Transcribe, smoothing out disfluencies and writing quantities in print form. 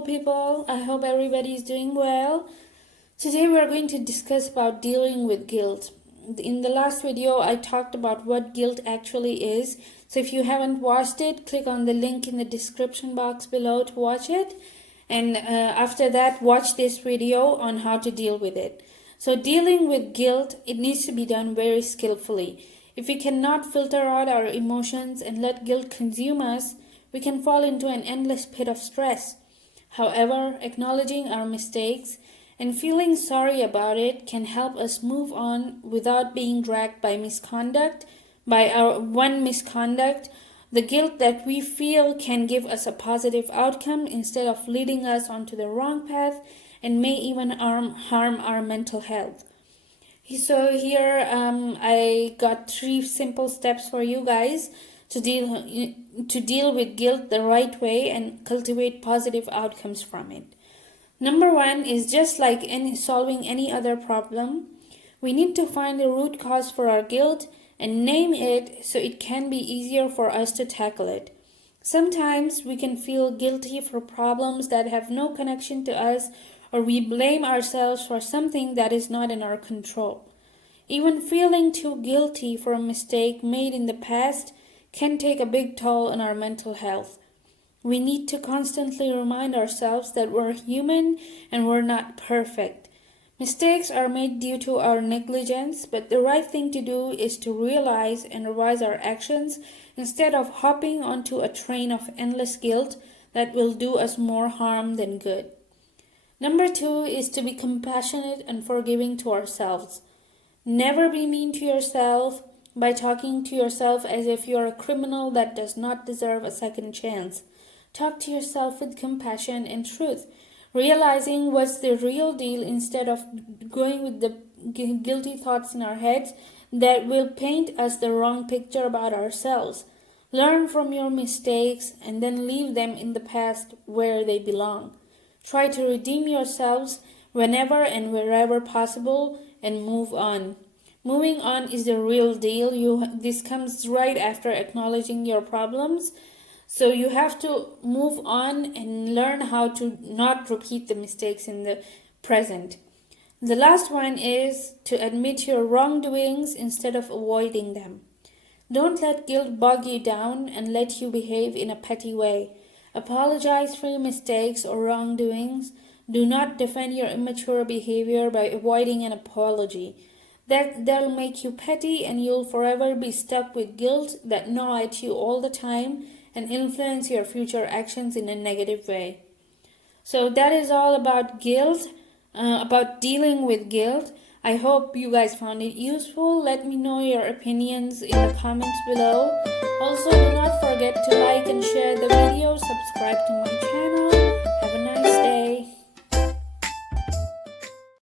beautiful people. I hope everybody is doing well. Today we are going to discuss about dealing with guilt. In the last video, I talked about what guilt actually is. So if you haven't watched it, click on the link in the description box below to watch it. And after that, watch this video on how to deal with it. So dealing with guilt, it needs to be done very skillfully. If we cannot filter out our emotions and let guilt consume us, we can fall into an endless pit of stress. However, acknowledging our mistakes and feeling sorry about it can help us move on without being dragged by misconduct. By our one misconduct, the guilt that we feel can give us a positive outcome instead of leading us onto the wrong path and may even harm our mental health. So here I got 3 simple steps for you guys to deal with guilt the right way and cultivate positive outcomes from it. Number 1 is just like solving any other problem. We need to find the root cause for our guilt and name it so it can be easier for us to tackle it. Sometimes we can feel guilty for problems that have no connection to us, or we blame ourselves for something that is not in our control. Even feeling too guilty for a mistake made in the past can take a big toll on our mental health. We need to constantly remind ourselves that we're human and we're not perfect. Mistakes are made due to our negligence, but the right thing to do is to realize and revise our actions instead of hopping onto a train of endless guilt that will do us more harm than good. Number 2 is to be compassionate and forgiving to ourselves. Never be mean to yourself by talking to yourself as if you're a criminal that does not deserve a second chance. Talk to yourself with compassion and truth, realizing what's the real deal instead of going with the guilty thoughts in our heads that will paint us the wrong picture about ourselves. Learn from your mistakes and then leave them in the past where they belong. Try to redeem yourselves whenever and wherever possible and move on. Moving on is the real deal. This comes right after acknowledging your problems. So you have to move on and learn how to not repeat the mistakes in the present. The last one is to admit your wrongdoings instead of avoiding them. Don't let guilt bog you down and let you behave in a petty way. Apologize for your mistakes or wrongdoings. Do not defend your immature behavior by avoiding an apology. That'll make you petty and you'll forever be stuck with guilt that gnaw at you all the time and influence your future actions in a negative way. So that is all about guilt, about dealing with guilt. I hope you guys found it useful. Let me know your opinions in the comments below. Also, do not forget to like and share the video, subscribe to my channel.